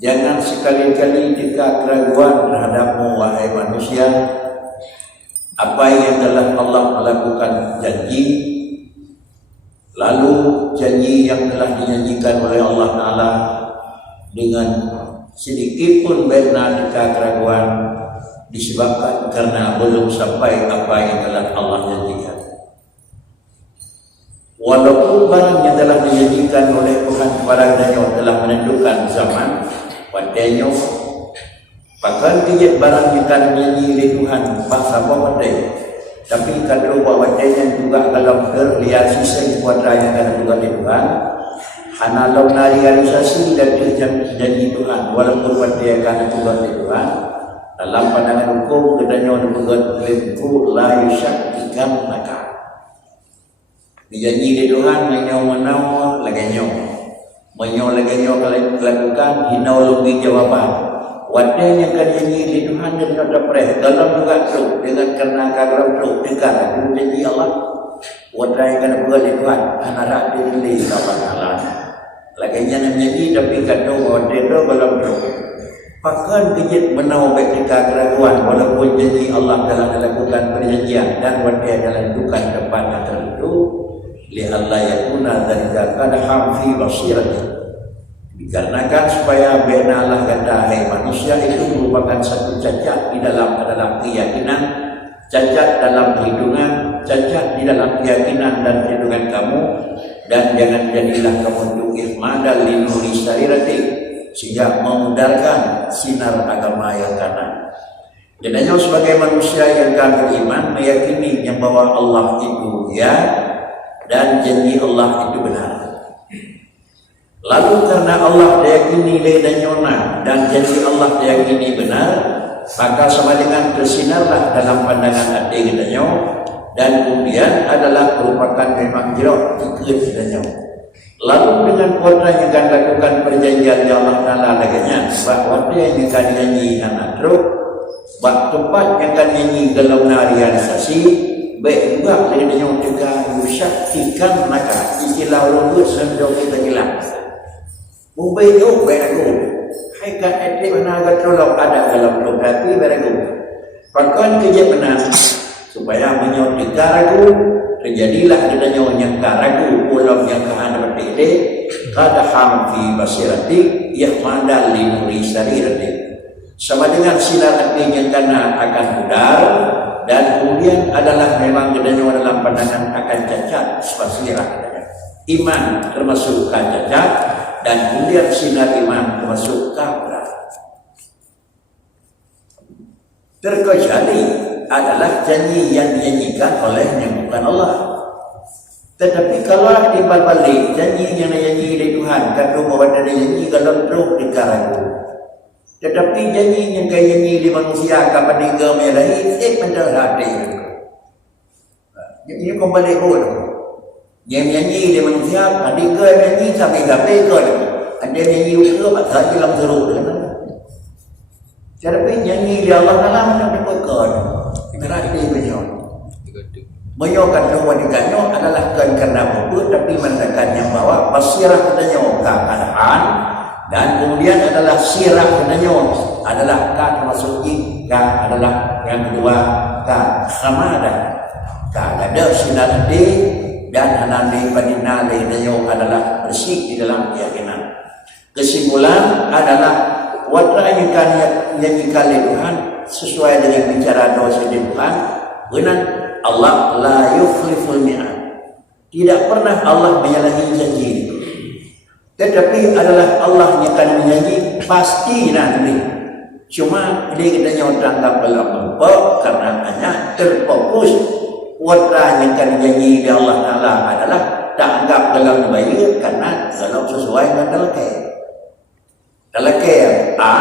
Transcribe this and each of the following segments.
Jangan sekali-kali jika keraguan terhadapmu wahai manusia, apa yang telah Allah melakukan janji, lalu janji yang telah dijanjikan oleh Allah Ta'ala dengan sedikit pun benar jika keraguan disebabkan karena belum sampai apa yang telah Allah janjikan. Walaupun barang yang telah dijanjikan oleh Tuhan kepadanya telah menentukan zaman wadanya, bahkan kejadian barang yang akan menyanyi oleh Tuhan bangsa wadai, tapi kalau wadanya juga dalam terlihat sisa kuadra yang akan juga oleh Tuhan, hanalau realisasi dan janji Tuhan walaupun wadai akan juga oleh Tuhan dalam pandangan hukum kedanya juga lemku la yusyakkikan maka dijanji di Tuhan menyaw laganya kalau lakukan hinau lebih jawaban wadanya kan janji di Tuhan dan kata pereh dalam juga tu dengan kerana kagam tu dekat aku janji Allah wadai kan buat di Tuhan anak diri kapan Allah laganya nak janji tapi kata wadai tu dalam tu bahkan kejut menau baik kita keraguan walaupun janji Allah telah melakukan perjanjian dan wadai adalah bukan tempat tertentu li'alla yakuna dzalika qadham fi basirati, dikarenakan supaya benalah kata hai manusia itu merupakan satu cacat di dalam adalah keyakinan, cacat dalam perhitungan, cacat di dalam keyakinan dan perhitungan kamu, dan jangan jadilah kamu untuk ihmadal linuri sarirati sehingga memudarkan sinar agama yang kanan. Dan hanya sebagai manusia yang akan beriman meyakini yang bahwa Allah itu ya dan janji Allah itu benar. Lalu karena Allah diyakini dan nyona dan janji Allah diyakini benar, maka sama dengan tersinarlah dalam pandangan hati katanya, dan kemudian adalah merupakan memang jerok ikut katanya. Lalu dengan kuasa yang akan lakukan perjanjian yang Allah Ta'ala laganya, bahawa dia yang akan nyanyi anak teruk, bak tempat yang akan nyanyi dalam realisasi, baik juga dengan yang juga yusyakkikan maka istilah ulama sendok kita hilang. Mubay itu baik aku. Hai kan etik mana agak tolong ada dalam tapi baik aku. Bahkan kerja benar supaya menyauti ragu terjadilah adanya yang ragu ulang yang kehadap dede kada ham fi basirati yahmadal linuri sarirati. Sama dengan sinar hati yang karena akan pudar dan kemudian adalah memang kedanya dalam pandangan akan cacat spasirah iman termasuk cacat dan kemudian sinar iman termasuk kabra. Terkecuali adalah janji yang dinyanyikan oleh yang bukan Allah. Tetapi kalau timbal balik janji yang dinyanyi oleh Tuhan kata bahwa ada janji dalam roh dikaragu. Tetapi janji yang kaya nyanyi di manusia kepada tiga meraih pendarah hati. Ini kembali pun. Yang nyanyi di manusia pada tiga nyanyi sampai gapai ke. Ada nyanyi usaha pasal dalam seru. Tetapi nyanyi di Allah Ta'ala macam dikekal. Merah hati beliau. Beliau kata wanitanya adalah karena buku tapi menandakan yang bawa basirah katanya keadaan. Dan kemudian adalah sirah katanya adalah ka termasuk ka adalah yang kedua ka hamada ka ada sinar hati dan anandi padina lainnya adalah bersih di dalam keyakinan. Kesimpulan adalah watra yang nyanyikan oleh Tuhan sesuai dengan bicara dosa Tuhan benar Allah la yukhliful mi'ad, tidak pernah Allah menyalahi janji. Tetapi adalah Allah yang akan menyanyi pasti nanti. Cuma dia katanya terangkap dalam lupa karena hanya terfokus watra yang akan menyanyi di Allah Ta'ala adalah tak anggap dalam baik karena dalam sesuai dengan dalakai. Dalakai A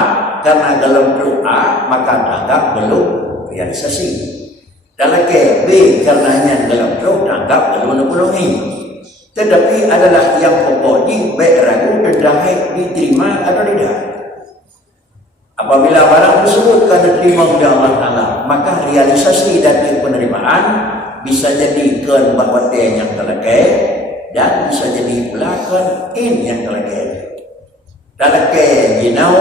karena dalam A maka anggap belum realisasi. Dalakai B karenanya dalam anggap belum memenuhi. Tetapi adalah yang pokok ni baik ragu dan diterima atau tidak. Apabila barang tersebut kan diterima oleh Allah Ta'ala, maka realisasi dari penerimaan bisa jadi ke bahwa yang terlekai dan bisa jadi pula ke yang terlekai. Terlekai jinau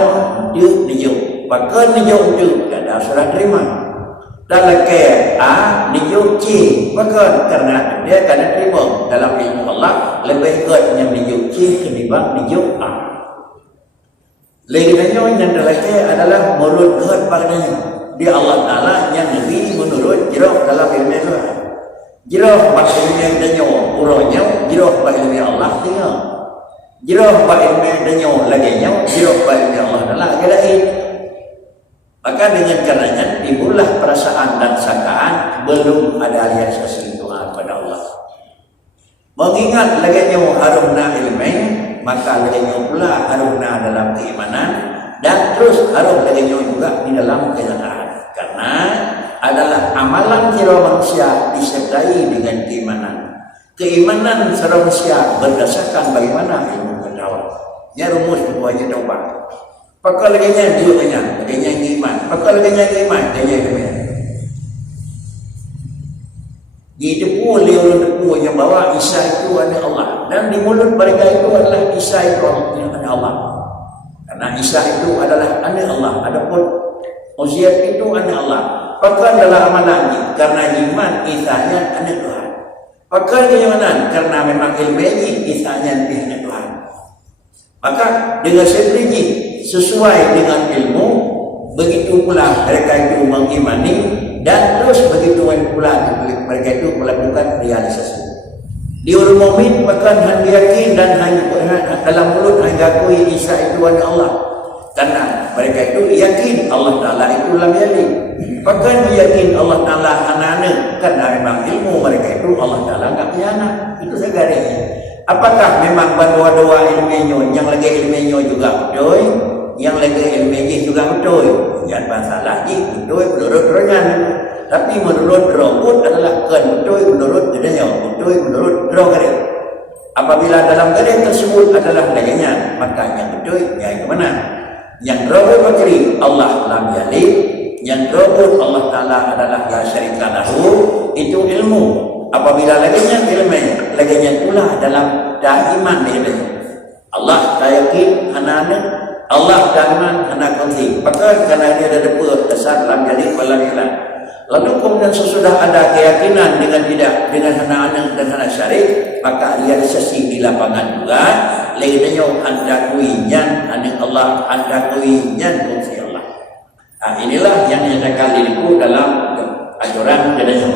dia nijuk. Pakai nijuk tu ada serah terima. Dalam ke nijuk C. Pakai karena dia kena terima dalam ilmu Allah lebih kuat yang nijuk C ketimbang nijuk A. Lagi yang dalam ke adalah menurut kuat padanya. Dia Allah Ta'ala yang lebih menurut jirah dalam ilmu Tuhan. Jirah bak ilmu danyo uranya, jirah bak ilmu Allah tinggal. Jirah bak ilmu danyo laginya, jirah bak ilmu Allah Ta'ala lain. Maka dengan karenanya timbullah perasaan dan sangkaan belum ada realisasi doa kepada Allah. Mengingat laginya harumna ilmu, maka laginya pula harumna dalam keimanan dan terus harum laginya juga di dalam kenyataan. Karena adalah amalan kira manusia disertai dengan keimanan. Keimanan secara manusia berdasarkan bagaimana ilmu pengetahuan. Ya rumus buahnya coba. Pakal laginya juga laginya iman. Pakal laginya iman, laginya iman. Di depu liur depu yang bawa Isa itu ada Allah dan di mulut mereka itu adalah Isa itu ada Allah. Karena Isa itu adalah anak Allah. Adapun Uziat itu anak Allah. Pakai dalam amalan karena iman Isanya anak Tuhan. Pakai keimanan karena memang ilmunya Isanya anak Tuhan. Maka dengan sendirinya sesuai dengan ilmu, begitu pula mereka itu mengimani dan terus begitu pula mereka itu melakukan realisasi. Di orang mukmin bahkan hanya yakin dan hanya dalam mulut hanya akui Isa itu anak Allah. Karena mereka itu yakin Allah Ta'ala itu lam yalid. Bahkan yakin Allah Ta'ala anak-anak. Karena memang ilmu mereka itu Allah Ta'ala enggak punya anak. Itu saya garisnya. Apakah memang dua-dua ilmunya yang lagi ilmunya juga betul, yang lagi ilmunya juga betul? Jangan masalah lagi betul menurut rohnya. Tapi menurut roh pun adalah betul menurut gedenya, betul menurut roh garis. Apabila dalam garis tersebut adalah laginya, maka yang betul yang kemana? Yang roh berkiri Allah lam yalid, yang roh Allah Ta'ala adalah la syarika lahu, itu ilmu. Apabila laginya ilmu, laginya pula dalam iman dia. Allah yakin anak-anak, Allah iman anak kunci. Maka karena dia ada depa dasar lam yalid wal lam yulad. Lalu kemudian sesudah ada keyakinan dengan tidak dengan anak-anak dan anak syarik, maka realisasi di lapangan juga. Lainnya anda kuinya anak Allah, anda kuinya kunci Allah. Inilah yang kali itu dalam ajaran kedanya.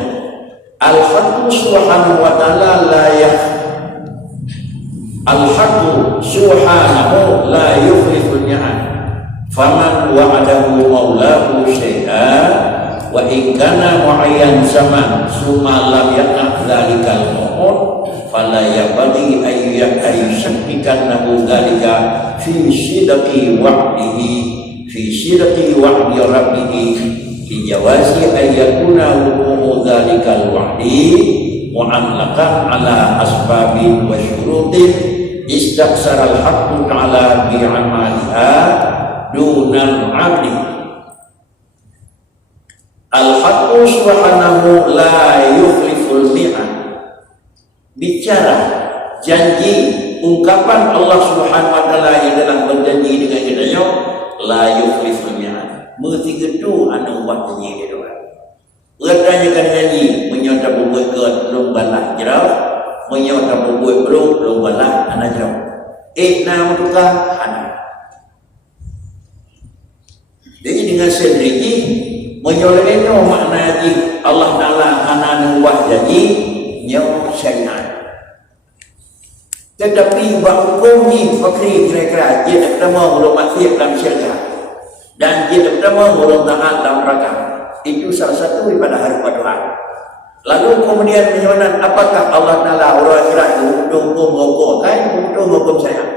Al-Haqqu subhanahu wa ta'ala la Al-Haqqu subhanahu la yukhliful mi'ad. Faman wa'adahu maulahu syai'an wa in kana mu'ayyan zaman summa lam yaqa dzalikal maw'ud fala yabghi ayyushakkikannahu dzalika fi sidqi wa'dihi fi sidqi wa'di rabbih fi jawazi ayyakuna wuqu'u dzalikal wa'di mu'allaqan ala asbabin wa syurutin istaqsara al-haqqu ta'ala bi 'amaliha dunal 'abdi. Al-Haqqu subhanahu la yukhliful mi'ad. Bicara, janji, ungkapan Allah subhanahu wa ta'ala yang dalam berjanji dengan kitanya la yukhliful mi'ad. Mengerti itu anu buat janji dia doang. Bertanya kan janji menyota bubuh ke lombalah jerau, menyota bubuh belum lombalah anak jerau. Nama tukang anak. Jadi dengan sendiri menyolehnya makna haji Allah Ta'ala anak buat janji nyawa syariat. Tetapi hukum ni fakri kira-kira dia tak pertama belum maksiat dalam syariat dan dia tak pertama belum taat dalam neraka. Itu salah satu daripada harapan Tuhan. Lalu kemudian bagaimana apakah Allah Ta'ala orang akhirat itu hukum kan hukum syariat.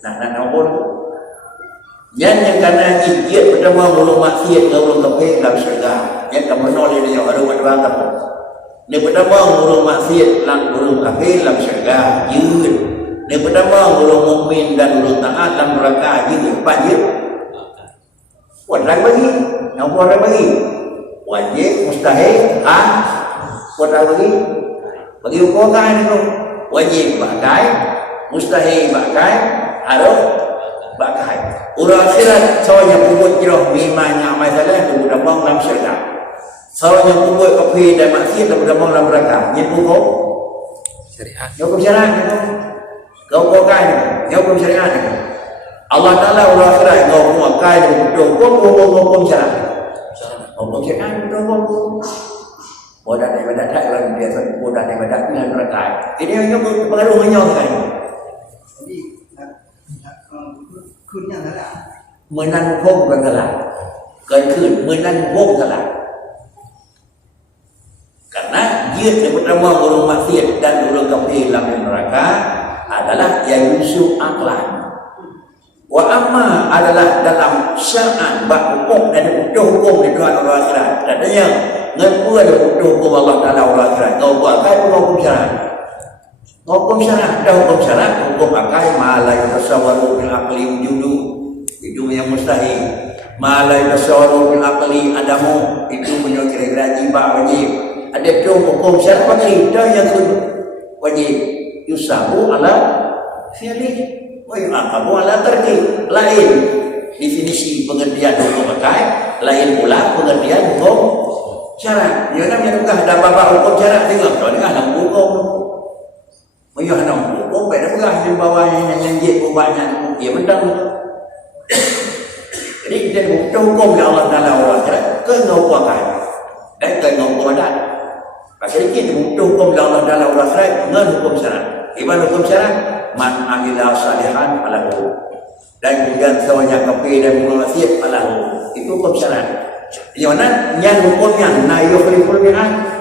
Nak nombor yang karena dia pertama belum maksiat belum kafir dalam syurga. Yang kamu nolak dia baru berdoa apa? Dia pertama belum maksiat belum kafir dalam syurga. Jin. Dia pertama belum mukmin dan belum taat dalam neraka. Jin. Empat je. Buat lagi bagi. Yang buat lagi bagi. Wajib, mustahil, buat lagi bagi. Bagi hukum kan itu. Wajib pakai, mustahil pakai, harus bakai. Orang akhirat seorang pembuat jeroh mimanya amal salah tu mudah bang dalam syurga. Seorang pembuat kopi dan maksiat tu mudah bang dalam neraka. Nyipu kau syariat. hukum syariat kau kai hukum syariat. Allah Taala orang akhirat kau kai betul hukum syariat. Hukum syariat betul hukum. Bodoh daripada tak orang biasa bodoh daripada pilihan neraka. Ini yang pengaruh menyokong. Jadi kunnya adalah เมื่อนั้นพบกันตลาดเกิดขึ้นเมื่อนั้นพบตลาด karena dia terutama orang maksiat dan orang kafir dalam neraka adalah yang yusuf aklan wa amma adalah dalam syar'an hukum dan hukum di Tuhan Allah akhirat katanya ngepua hukum Allah Taala Allah akhirat kau buat kai hukum syar'an hukum syar'an dah hukum syar'an hukum akai ma la yatasawwaru bil aqli wujudu itu yang mustahil ma la yatasawwaru bil aqli adamu itu punya kira-kira wajib ada hukum syar'an kita yang wajib yusabu ala fi'li wa yu'aqabu ala tarki lain definisi pengertian hukum akai lain pula pengertian hukum syar'an dia namanya bukan ada apa-apa hukum syar'an tengok kalau dengan hukum Mayuh nak hukum baik dah berah di bawahnya yang dia banyak dia mendang. Jadi kita hukum yang Allah Taala orang kata kena buatkan dan kena buatkan. Pasal kita hukum yang Allah Taala orang kata dengan hukum syar'an. Ibarat hukum syar'an man amila salihan falahu. Dan kemudian semuanya kafir dan maksiat falahu. Itu hukum syar'an. Yang mana yang hukumnya na yukhliful mi'ad.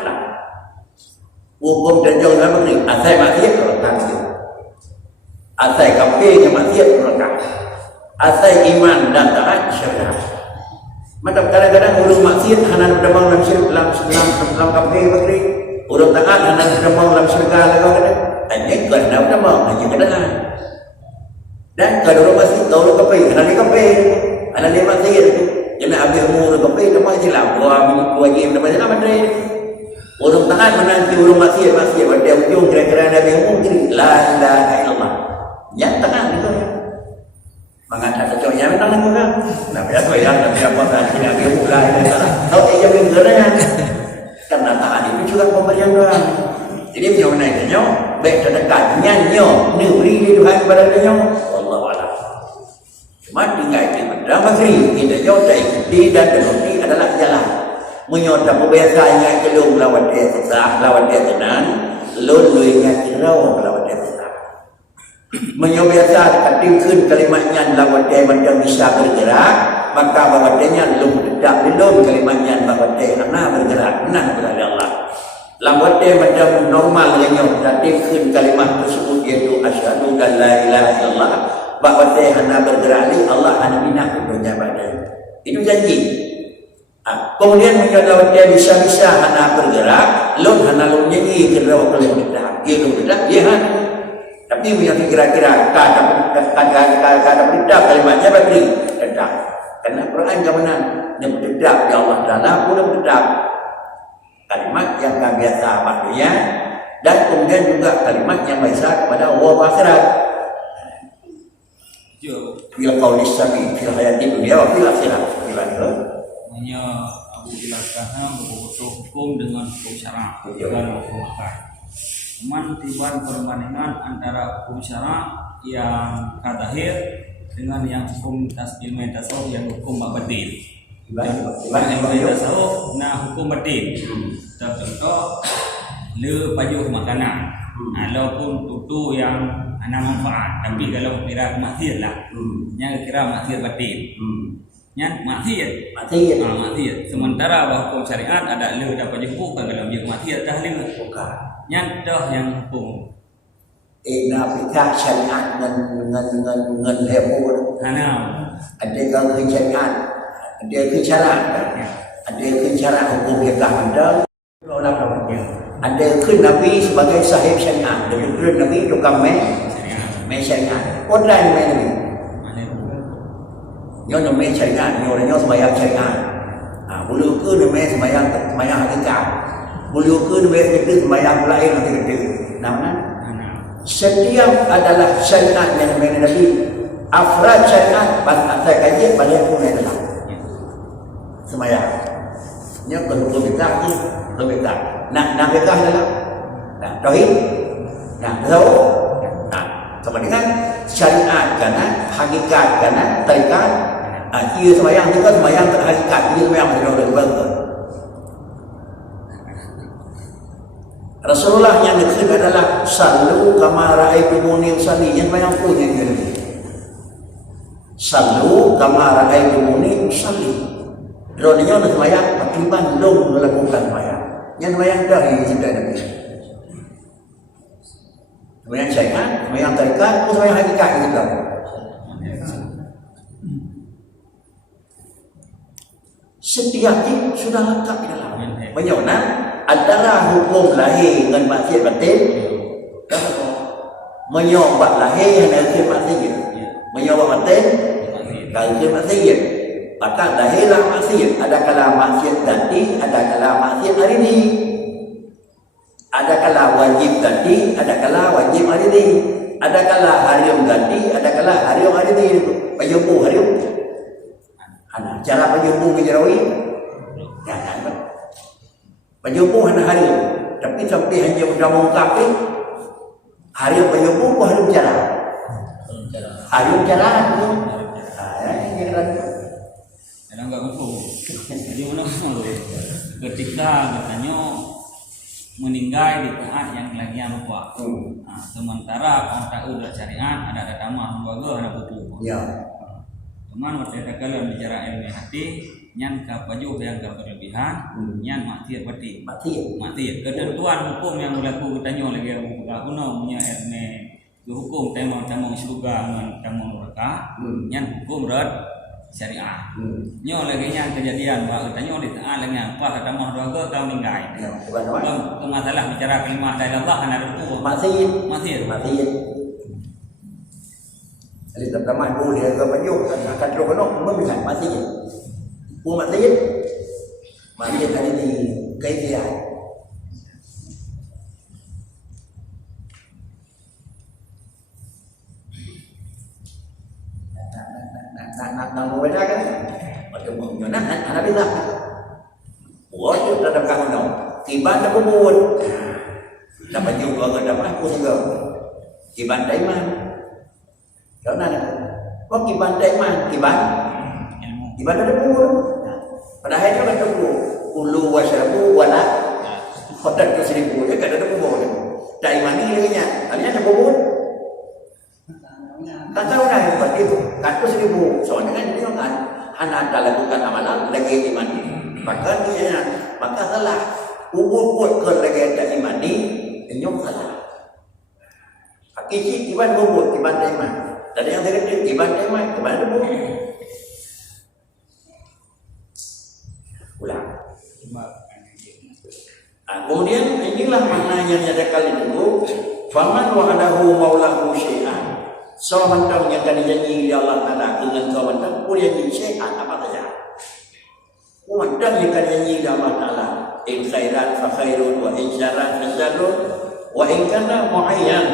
Hukum dan jauh dalam negeri asal maksiat orang kafir, asal kafir yang maksiat orang kafir, asal iman dan taat syariat. Macam kadang-kadang orang maksiat hanya berdamang dalam syariat dalam kafir negeri, orang taat hanya berdamang dalam syariat lagi ada. Hanya kerana berdamang hanya kedengar. Dan kalau orang maksiat tahu orang kafir, hanya dia maksiat itu. Jangan ambil umur kafir, dapat silap. Wajib dapat silap ada. Orang taat menanti orang maksiat pada ujung kira-kira Nabi mungkin la ilaha illallah. Yang taat itu. Mengatakan cocoknya memang juga. Nabi apa yang Nabi apa tadi Nabi mulai adalah tahu dia mengeranya. Karena taat itu juga pemberian doa. Jadi punya naiknya baik terdekatnya nyo negeri Tuhan kepada dia. Wallahu a'lam. Cuma tinggal di dalam negeri kita jodoh di dan di adalah jalan. Menyota kebiasaan kelung lawan dia susah, lawan dia tenang, luluinya kirau lawan dia susah. Menyobiasa ketingkun kalimatnya lawan dia macam bisa bergerak, maka bahawa dia lum tetap belum kalimatnya bahawa dia anak bergerak, anak berada Allah. Lawan dia macam normal lenyok, ketingkun kalimat tersebut iaitu asyhadu an la ilaha illallah, bahawa dia anak bergerak ni Allah anak minat untuk jawabannya. Itu janji. Kemudian menjadi dia bisa-bisa hana bergerak, lon hana lon nyanyi kerana kalau tidak, dia tidak, dia hana. Tapi punya kira-kira kata tidak kalimatnya bagi tidak. Karena Quran jamanan yang tidak ya Allah Taala pun tidak kalimat yang biasa maksudnya dan kemudian juga kalimat yang biasa kepada Allah akhirat. Fil qaulis sami fil hayati dunia wa fil akhirat. Hanya apabila kaham berbentuk hukum dengan hukum syara dengan hukum akal. Cuman timbang perbandingan antara hukum syara yang kadahir dengan yang hukum ilmu tasawuf yang hukum batin. Ilmu tasawuf nah hukum batin. Contoh le pajuk makanan. Walaupun tutu yang ana manfaat, tapi kalau kira maksiat lah. Yang kira maksiat batin. Yang maksiat. Sementara hukum syariat ada le dapat dihukum kalau dia maksiat dah le. Bukan. Yang dah yang hukum. Aplikasi syariat dengan lepo. Hana. Ada kalau syariat, ada syarat. Ada syarat hukum yang ada. Ada kun Nabi sebagai sahib syariat. Ada kun Nabi tukang syariat. Orang lain ni. Nyo namanya syariat, nyo sembahyang syariat. Bulu ke namanya sembahyang hakikat. Bulu ke namanya sembahyang lain hakikat. Namanya setiap adalah syariat yang namanya Nabi. afrad syariat bahasa kajian pada punai dalam semayang. Nya hukum bid'ah ni, hukum bid'ah. Nak bid'ah dalam. Nah, tauhid. Nah, tahu. Nah, sama dengan syariat kana, hakikat kana, tarikat. Ia semayang juga semayang terhakikat, ia semayang macam orang. Rasulullah yang diksir adalah sallu kama ra'aitumuni usalli, yang banyak punya dia. Sallu kama ra'aitumuni usalli. Rodanya untuk semayang pertimbangan belum melakukan semayang. Yang semayang dari sudah ada. Semayang syaitan, semayang tarikat, semayang hakikat juga. Setiap ini sudah lengkap di dalam. Bagaimana antara hukum lahir dengan maksiat batin, menyobat lahir dan maksiat, menyobat batin dan maksiat. Maka lahirlah maksiat. Ada kala maksiat tadi, ada kala maksiat hari ini. Ada kala wajib tadi, ada kala wajib hari ini. Ada kala haram tadi, ada kala haram hari ini. Penyembuh haram. Ada cara penyembuh menjerawi. Jangan. Penyembuh hanya haram. Tapi sampai hanya sudah mengungkapkan haram penyembuh, haram cara. Haram cara. Kadang enggak betul. Jadi mana ketika katanya meninggal di tempat yang lagi lupa. Nah, sementara orang udah syariat ada tamah bagus ada buku. Ya. Teman waktu kalian bicara ilmu hati, nyan kapaju yang berlebihan, nyan mati berarti. Mati. Ketentuan hukum yang berlaku katanya lagi buku punya ilmu hukum tema surga dengan tema neraka, nyan hukum berat syariah. Nyo lagi yang kejadian bahwa katanya di taat lagi apa kata mau doa kau meninggal. Kalau masalah bicara kalimat dari Allah kan ada itu. Masih. Jadi pertama dulu dia ke baju akan terus kenok memberikan masih. Masih tadi di kajian. Nak berbeda kan? Macam mana? Anak bilang, buat itu dalam kamu tiba tak kubur. Dapat juga ke dapat aku juga. Tiban daiman. Karena kok tiban daiman, tiban ada kubur. Padahal itu kan kubur. Ulu wasrabu wala khodat ke 1000 ya kan ada kubur. Daiman ini lagi nya. Artinya ada kubur. Tak tahu dah yang berarti katus 1000. Soalnya kan dia kan anak lakukan amalan lagi iman. Maka dia maka salah. Ubur ke lagi ada iman ni, nyok salah. Hakiki tiban ubur tiban iman. Dan yang terakhir tiban iman tiban ubur. Ulang. Kemudian inilah maknanya ada kali itu. Faman wa'adahu maulahu syai'an. Seorang yang akan dijanji oleh Allah Ta'ala dengan seorang yang syai'an apa saja. Seorang yang akan dijanji oleh Allah Ta'ala in khairan fa khairun wa in syarran fa syarrun wa in kana muayyan,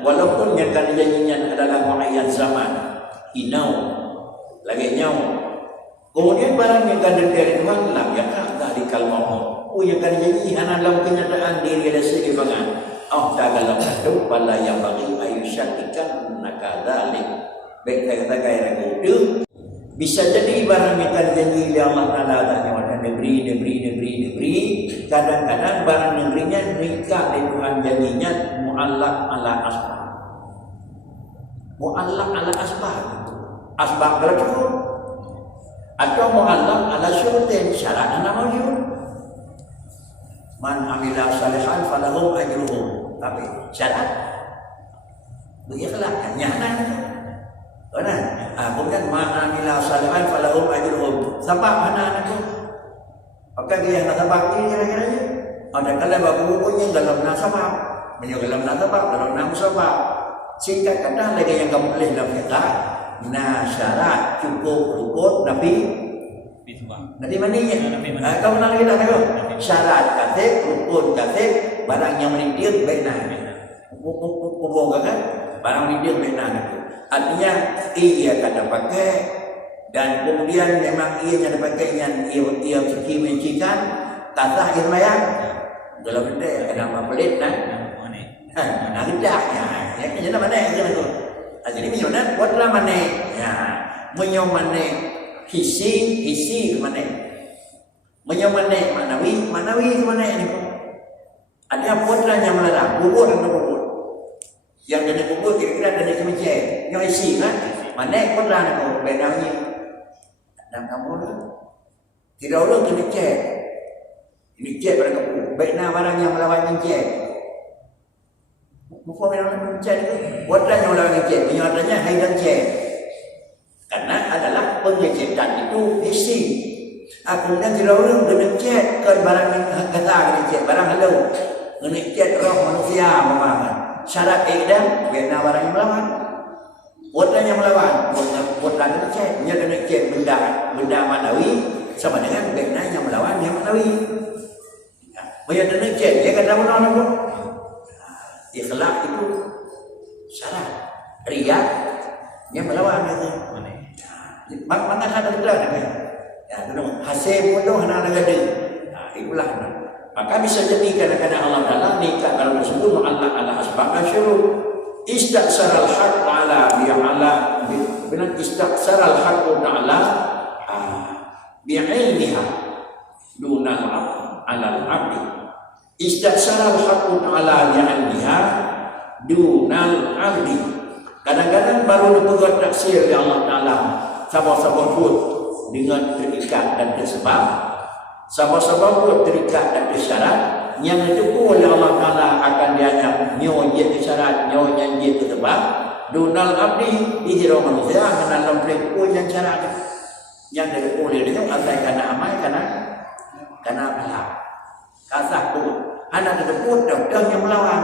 walaupun yang akan dijanjinya adalah muayyan zaman inau lagi nyau. Kemudian barang yang akan dari Tuhan lam yakah dzalikal maut. Yang akan dijanji hanya dalam kenyataan diri ada seimbang. Tak dalam satu bala yang bagi ayu syatikan nakadzalik. Baik kata kaya ragu bisa jadi barang yang akan janji oleh Allah Ta'ala adanya warna negeri. Kadang-kadang barang negerinya nikah dengan Tuhan janjinya mu'allaq ala asbab. Mu'allaq ala asbab. Asbab kalau cukup. Atau mu'allaq ala syurutin syarat anak mawjud. Man amila salihan falahum ajruhum. Tapi syarat begitulah nyaman itu. Benar. Kemudian man amila salihan falahum ajruhum. Sebab mana itu? Apakah dia nak sebab ini kira-kira? Ada kala buku-bukunya dalam nasabah, dalam nasabah, dalam nasabah. Singkat kata lagi yang kamu boleh dalam kita. Nah syarat cukup rukun Nabi mana? Kau kenal lagi tak tahu? Syarat katib, rukun katib, barang yang menindir benar. Hubung kan? Barang menindir benar itu. Artinya ia kata pakai dan kemudian memang ia yang pakai yang ia fikir mencikan kata irmaya dalam benda kenapa pelit nah nah tidak ya jadi mana itu jadi minyak buatlah mana ya minyak mana hisi mana minyak mana manawi ke mana ini ada buatlah yang melarang bubur dan bubur yang dari bubur kira-kira dari kemencet yang isi kan mana buatlah nak bedanya dan kamu tidak ulun kena cek ini cek pada kamu baiklah barang yang melawan cek bukan melawan cek itu buatlah yang melawan cek penyuatannya haidan cek karena adalah pengecekan itu isi kemudian tidak ulun kena cek ke barang yang kata kena cek barang halau kena cek roh manusia memang syarat edan baiklah barang yang melawan buatlah yang melawan buatlah kena cek dia kena cek benda manawi sama dengan benda yang melawan yang manawi dia kena cek dia kata mana pun ikhlak itu syarat riak yang melawan itu mana ada betul ya hasil bodoh nak ada itulah maka bisa jadi kadang-kadang Allah Taala nikah kalau tersebut Allah ala asbab asyurut istaksar al-haq ta'ala bi'ala benar istaksar al-haq ta'ala bi'ilmiha dunal ala al-abdi istaksar al-haq ta'ala bi'ilmiha dunal abdi kadang-kadang baru dipegang taksir oleh Allah Ta'ala sabar-sabar pun dengan terikat dan tersebab sabar-sabar pun terikat dan tersyarat yang ditepu oleh Allah Ta'ala akan dianyam nyonya syarat nyonya dia tertebak dunal abdi di hiro manusia karena dalam pun yang syarat yang ditepu oleh dia asal karena amal karena pihak kasah pun anak ditepu dan yang melawan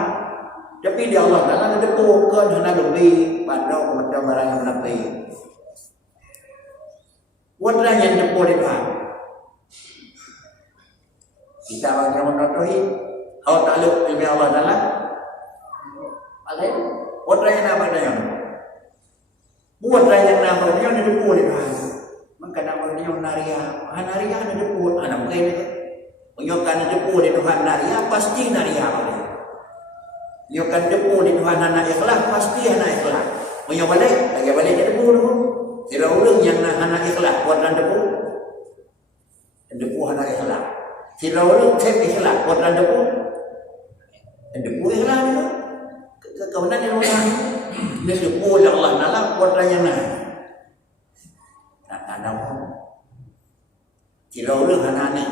tapi dia Allah Ta'ala ditepu kan hanya lebih pada kepada barang yang lebih wadlah yang ditepu oleh Tuhan kita akan menotoi Allah Ta'ala ilmi Allah Ta'ala alai buat raya nama dia buat raya nama dia ada depu dia maka nama dia naria naria ada depu anak mungkin menyokkan depu di Tuhan naria pasti naria menyokkan depu di Tuhan anak ikhlas pasti anak ikhlas menyok balik depu dulu tidak ulung yang anak ikhlas buat depu anak ikhlas tidak ulung cek ikhlas buat depu ikhlas itu kemudian yang orang dia depu oleh Allah Ta'ala buat layanan tak ada orang tidak ulung anak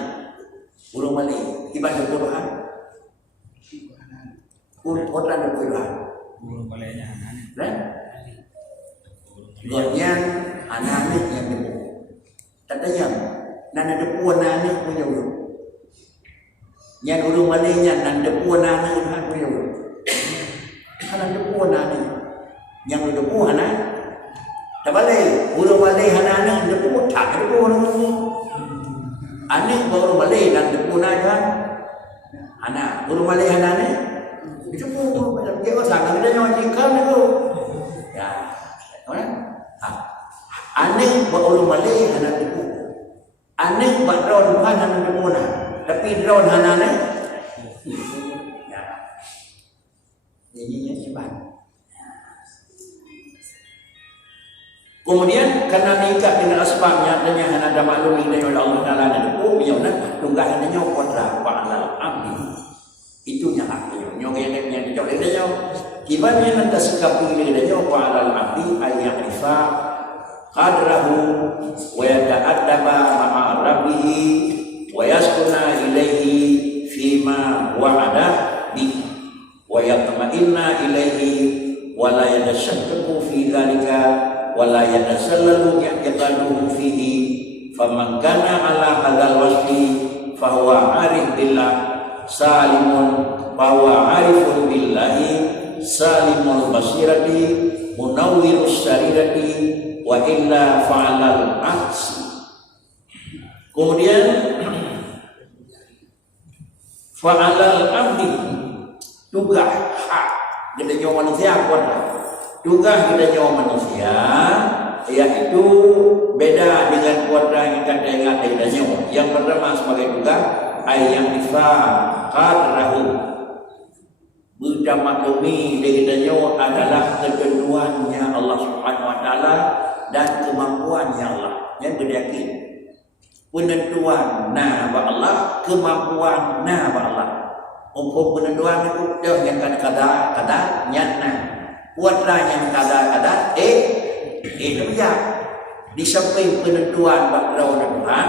ulung balik ibadah Tuhan buat depu Tuhan ulung baliknya anak dan yang anak yang depu katanya nana depu anak punya ulung yang ulung baliknya nana depu anak Tuhan punya ulung anak depu anak yang depu anak tak balik ulung balik anak depu tak depu anak baru balik dan depu anak ulung balik anak itu pun macam dia sangat dia nyawa jikal itu ya anak baru balik anak depu anak bakron Tuhan anak depu tapi drone anak ini iman. Kemudian karena nikah dengan asbabnya adanya hana ada maklum ini oleh Allah Taala dan hukum yang tunggahannya kontra wa'alal abdi itu nya haknya yang dicolek dia gimana nanti sikapi ini dia wa'alal abdi ayyarifa qadrahu wa yata'addaba ma'a rabbihi wa yaskuna ilaihi fima wa'ada bihi wa yatma'inna ilaihi wa la yatashakkaku fi dhalika wa la yatasallalu yaqtaduhu fihi faman kana ala hadzal wasfi fa huwa arif billah salimun fa huwa arifun billahi salimul basirati munawwirus sarirati wa illa fa'alal aks. Kemudian fa'alal abdi tugas hak kita nyawa manusia kuat Tugas kita nyawa manusia iaitu beda dengan kuadra yang kata ingat kita nyawa. Yang pertama sebagai tugas yang bisa qadrahu bisa maklumi dari kita nyawa adalah ketentuannya Allah Subhanahu Wa Taala dan kemampuannya Allah. Yang beryakin penentuan ba Allah, kemampuan ba Allah. Untuk penentuan itu dia yang kada nyatna. Kuadra yang kada itu ya di samping penentuan background Tuhan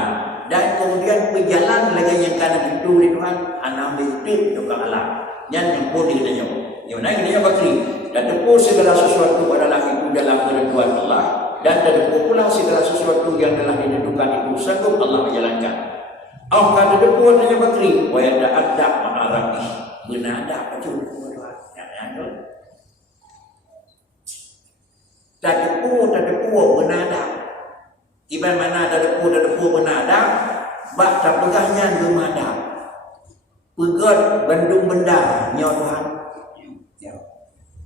dan kemudian berjalan lagi yang kada tentu di Tuhan ana mesti tukang Allah yang boleh kita nyawa. Yang mana kita bakri dan tepu segala sesuatu adalah itu dalam penentuan Allah dan tepu pula segala sesuatu yang telah ditentukan itu sanggup Allah menjalankan. Allah kata tepu adanya bakri wa yada'adda ma'arabi benada itu Tuhan. Tak depu benada. Iban mana ada depu benada, bak tak pegahnya gemada. Pegat bandung benda nyawa Tuhan. Ya.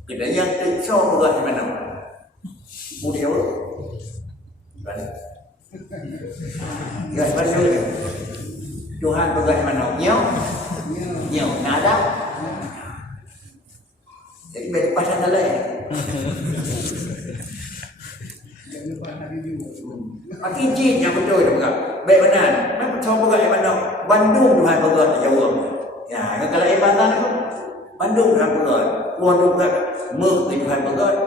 Kita yang tercok pegat mana? Mudah apa? Ya, sebenarnya Tuhan pegat mana? Nyawa nada. Jadi berlepas sana lain. Maki jin yang betul itu pegang. Baik benar. Kenapa tahu pegang yang mana? Bandung Tuhan pegang tak jawab. Ya, kalau ibatan itu Bandung Tuhan pegang. Puan pegang. Merk Tuhan pegang.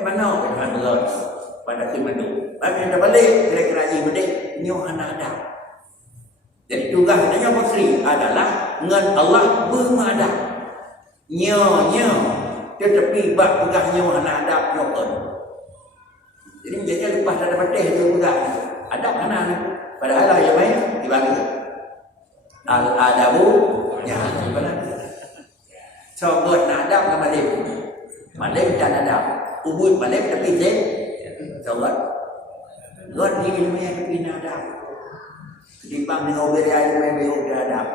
Mana Tuhan pegang. Pada ke Bandung. Tapi yang dah balik kira-kira ini balik nyoh anak ada. Jadi tugasnya Bakri adalah dengan Allah bermada. Nyoh tetapi bak pegang nyoh anak ada nyoh. Jadi menjadi lepas ada patih itu juga ada kanan. Padahal lah yang main dibagi al-adabu ya benar. So buat nadab nama dia. Malim dan adab. Ubud malim tapi dia. So buat God ni ilmu yang tapi nadab. Timbang dengan oberi air main beuk adab.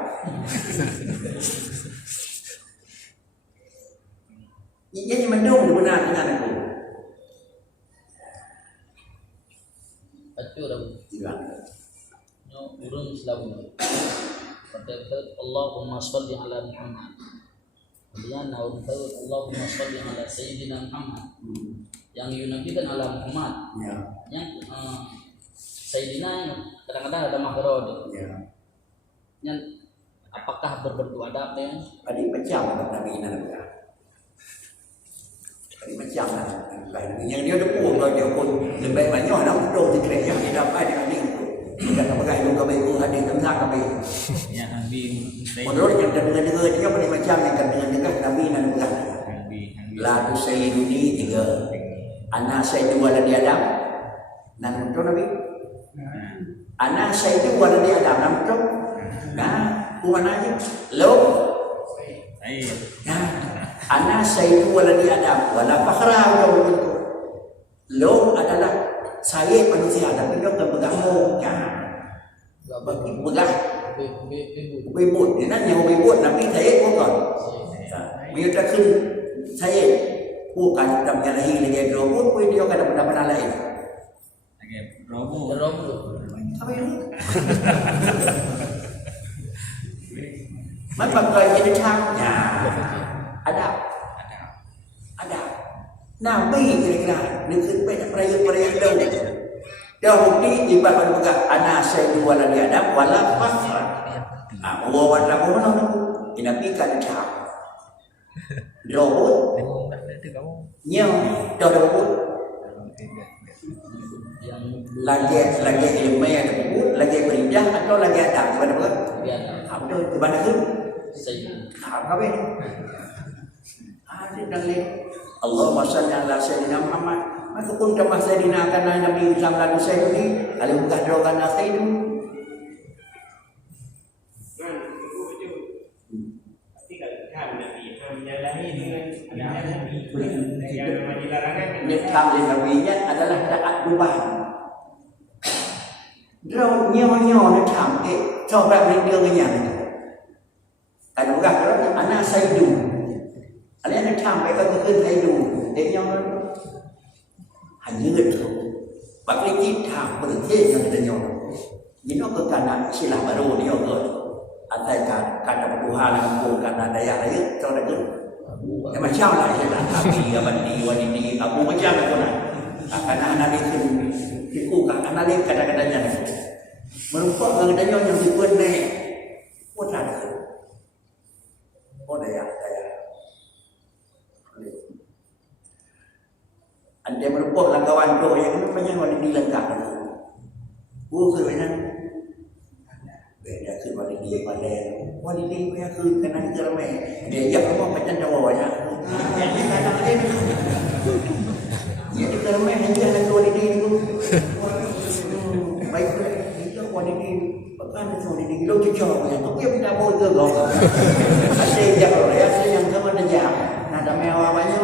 Ini mendung benar dengan aku. Acu dah. Tidak. No, urun Islam. Kata Allahumma shalli ala Muhammad. Kemudian naun tahu Allahumma shalli ala Sayyidina Muhammad. Yang yunabikan ala Muhammad. Ya. Yang Sayyidina kadang-kadang ada makhraj. Ya. Yang apakah berbentuk adab ya? Adik macam Nabi Nabi. Macam yang dia ada pun kalau dia pun lebih banyak nak betul dikira yang dia dapat dia adik dan apa kaya juga baik hadir tentang kami Ya Nabi menurut yang dengar dia pada macam yang kan dengan Nabi dan bukan la tusayyiduni tiga anak saya dua dari Adam dan betul Nabi anak saya dua dari Adam dan betul nah kuman aja lo nah anak saya wala di Adam wala fakhra wa begitu. Lo adalah saya manusia tapi dia akan bergabung ya. Begah bebut dia nak yang bebut tapi saya bukan. Dia tak kun saya bukan dalam yang lahir lagi robot pun dia akan benda-benda lain. Lagi robo. Apa itu? Maka kalau jadi caknya ada Nabi kira-kira dekat banyak perayaan dahulu. Dah bukti ibarat pegang anak saya dua lagi ada wala fakra. Wawan lagu mana tu? Nabi kan cak. Robot. Nyam dah robot. Lagi ilmu yang disebut lagi berindah atau lagi ada mana pegang? Betul di mana tu? Apa ni? Ada dalam Allahumma shalli ala Sayyidina Muhammad. Maka pun kemah Sayyidina akan Nabi Islam lalu saya ini kalau bukan doakan nasi itu. Nikam di Nabi-nya adalah taat duban. Draw nyawa nikam coba video nya. Kalau bukan anak saya itu. Ada yang sampai ke saya itu, dia yang hanya itu. Pakai kita berhenti yang kita nyawa. Ini aku karena silah baru ni aku. Atai kata Tuhan aku karena daya air tahu tak tu? Macam lah silah kami abadi wanita aku macam aku nak. Karena anak itu kan anak ini kadang-kadangnya merupakan kadang-kadang yang dibuat ni. Pun ada. Oh daya. Anda merupakan kawan tu yang banyak wanita lengkap. Bukan macam beda ke wanita Malaysia. Wanita yang kena digeramai. Dia yang mau macam Jawa ya. Yang kadang lain. Dia digeramai hanya ada wanita itu. Baik itu wanita bukan itu wanita itu jauh yang tu dia tidak boleh ke kau. Asyik jauh ya, asyik yang sama saja. Nada mewah banyak.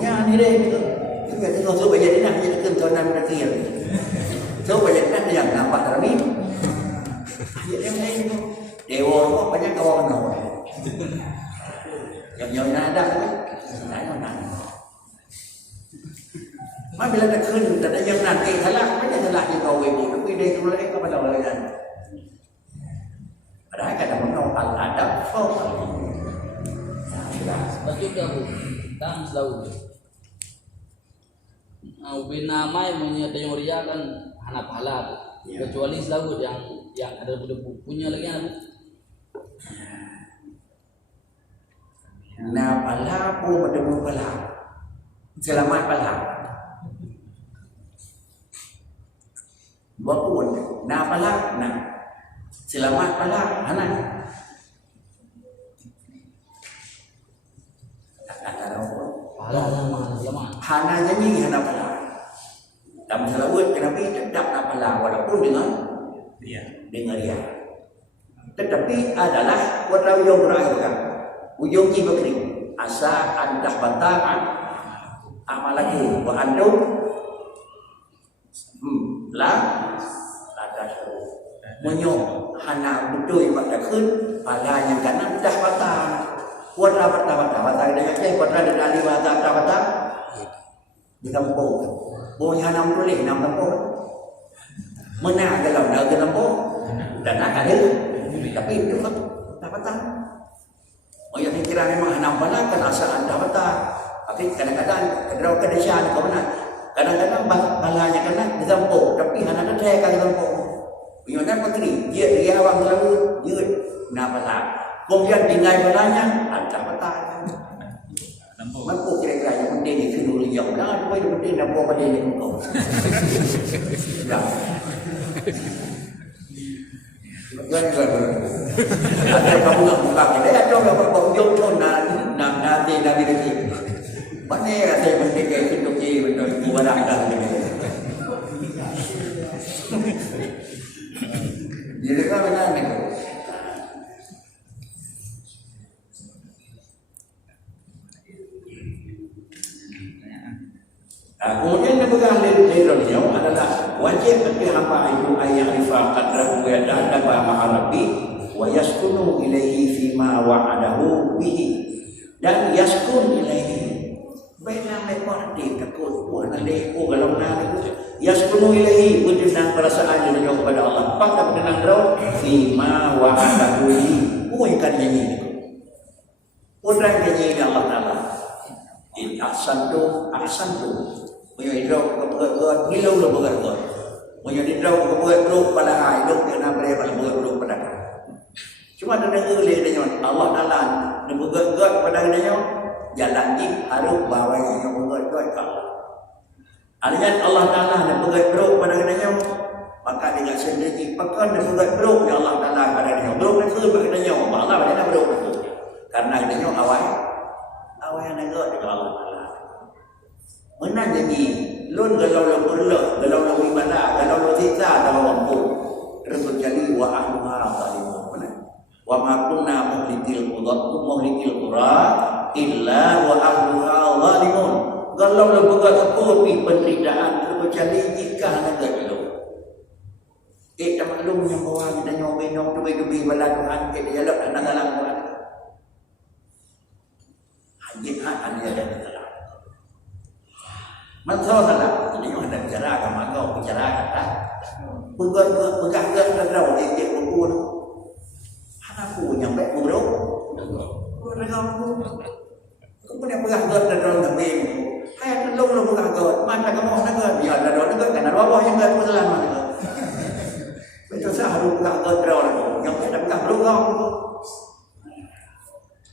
Nya ni deh. Kita tengok tu banyak nak jadi kentonan mereka. So banyak nak yang nampak tadi. Yang lain tu dewa kok banyak kawan kawan. Yang ada tu, nak. Mana bila nak kena, tak ada yang nanti salah, banyak salah yang kau ini. Tapi dia tu lagi kepada orang lain. Padahal kadang menolak adab. Betul ke bu? Dan selalu. Bina mai menyatakan kan anak pahala kecuali selalu yang ada berdebu punya lagi anak. Na pala po berdebu pala. Selamat pala. Buat na pala na. Selamat pala anak. Pahala selamat. Hana nyanyi hana pala. Dalam salawat ke Nabi tetap nak pala walaupun dengan dia. Tetapi adalah ujung berakhir. Ujung cibakri. Asa antah bantahan amalaku wa antum la tasur. Menyo hana betul pada kun pala yang kanan dah patah. Wata dia cakap wata dan ali wata di kampung. Bonya nam tulis nam kampung. Mana kalau nak ke kampung dan nak ada. Tapi itu kan tak patah. Oh yang kira memang nam pala kan asal anda patah. Tapi kadang-kadang kedrau kedesian kau benar. Kadang-kadang balanya kena di kampung tapi hana ada saya ke kampung. Punya putri dia awak lalu dia nak patah. Kemudian tinggal balanya ada patah. Mampu kira-kira yang penting itu dulu yang lah, apa yang penting nak buat pada ini kau. Kan. Ada kamu nak buka kita, ada orang buat ujung tu nak nanti kecil. Mana yang saya penting kayak itu betul ibadah dah. Jadi kan benar ni. Kemudian yang pegang beliau adalah wajib bagi hamba itu ayat rifaqat rabu wa yadaba ma'arabi wa yaskunu ilaihi fima wa'adahu bihi dan yaskun ilaihi baiklah mereka takut buat nanti kalau nak yaskunu ilaihi berdenang perasaan dengan kepada Allah pada berdenang rau fima wa'adahu bihi bukan nyanyi putra nyanyi Allah Ta'ala in ahsantu punya hidup kebuat hilau lo bukan tu. Punya hidup kebuat belum pada hidup kena berapa belum pada. Cuma ada negeri dia Allah Taala nebuat pada dia jalan ni harus bawa yang buat kau. Artinya Allah Taala nebuat belum pada dia maka dengan sendiri pakai nebuat belum ya Allah Taala pada dia. Belum itu pada dia Allah pada belum itu. Karena dia awal yang negeri dengan Allah Taala. Mana jadi lun kalau berlok kalau ibadah kalau zikir kalau mampu terus jadi wa ahluha zalimun wa ma kunna muhlikil qura illa wa ahluha zalimun kalau begat kopi penderitaan terus jadi jika negara itu tak maklum yang bawa kita nyobeng dubi balan Tuhan kita jalak anak dalam Tuhan hajit hak dia ada Masalah ini yang ada bicara agama kau bicara kata pegang dan tahu dia pun aku nyampe bro aku punya pegang dan tahu tapi hai long pegang mana kamu nak biar ada orang kan ada bawah yang enggak selama betul sah lu pegang tahu yang ada pegang bro kau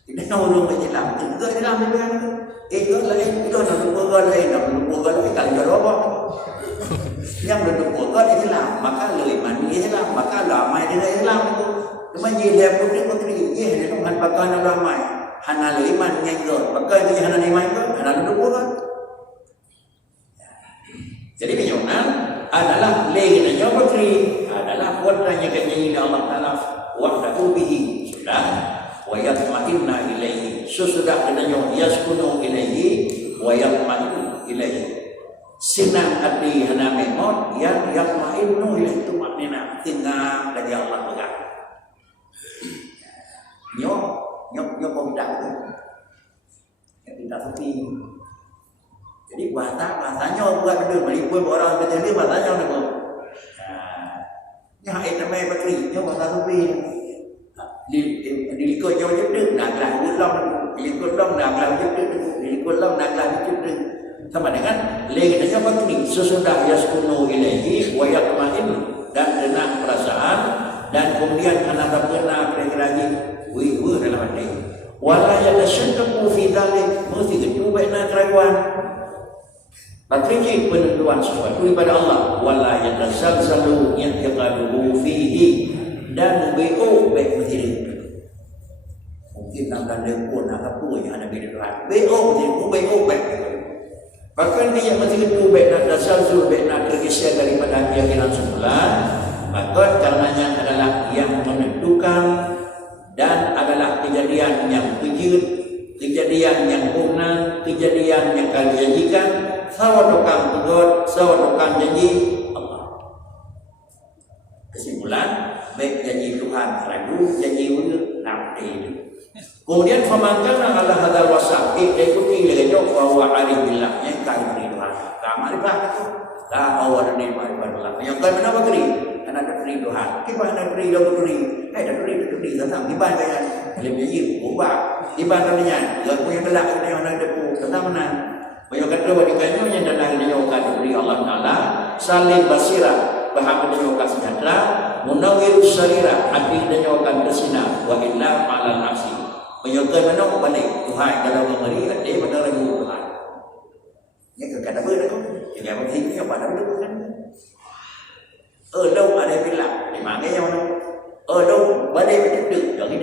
ini orang berjelam juga dalam dia itu lain itu nak bukan lain kalau apa yang bukan Islam maka leuman Islam maka ramai di Islam itu cuma dia putri dia dengan pakaian ramai hana leuman nyago pakai dia hana leuman itu hana bukan jadi kenyataan adalah leginanya putri adalah kuatnya kenyini Allah Taala wahdahu bihi sudah wa yatma'inna ilaihi sesudah dengannya yaskunu ilaihi wa yatma'innu ilaihi senang hati hana memot yang yatma'innu ilaihi tumaknina tinggal dari Allah pegang nyok pemindah kita sepi jadi bahasanya buat betul meliput orang berjadi bahasanya nak yang itu namanya bakri nyok bahasa sepi dilikut jauh jauh nak lah ulang dilikut long nak lah jauh dilikut long nak lah jauh sama dengan lagi saja bakri sesudah yaskunu ilaihi wa yatma'in dan tenang perasaan dan kemudian anak pernah lagi wibu dalam hati wala yatasyaddaku fi dzalik mesti itu baiknya keraguan bakri penentuan sesuatu daripada Allah wala yatasalsalu yaqaduhu fihi dan BO baik berdiri mungkin akan lepon apa pun yang ada beda Tuhan BO baik bahkan dia masih itu baik nak dasar suruh baik nak tergeser daripada keyakinan semula maka karenanya adalah yang menentukan dan adalah kejadian yang kejut kejadian yang punah kejadian yang kalian janjikan sawadokan tegot sawadokan janji Allah kesimpulan baik janji Tuhan ragu janji wujud nanti kemudian famangkana ala hadal wasaq ikuti lejo bahwa arif billah yang kali Tuhan kamarifah la awal ni marifah yang kali mana bagri ana dari Tuhan gimana dari doktori dari tentang gimana ya lebih ji ubah gimana nya enggak punya belak yang ada ku tentang mana banyak kedua dikanya yang dan dia dari Allah Taala salim basira bahwa dia sejahtera munawwir sarira hati dan nyawakan bersinar wa illa ma'al nafsi menyokong menok balik Tuhan kalau memberi ada pada lagu Tuhan yang kata apa tu yang penting ni apa dah betul kan đâu ada bilang di mana yang đâu balik betul dari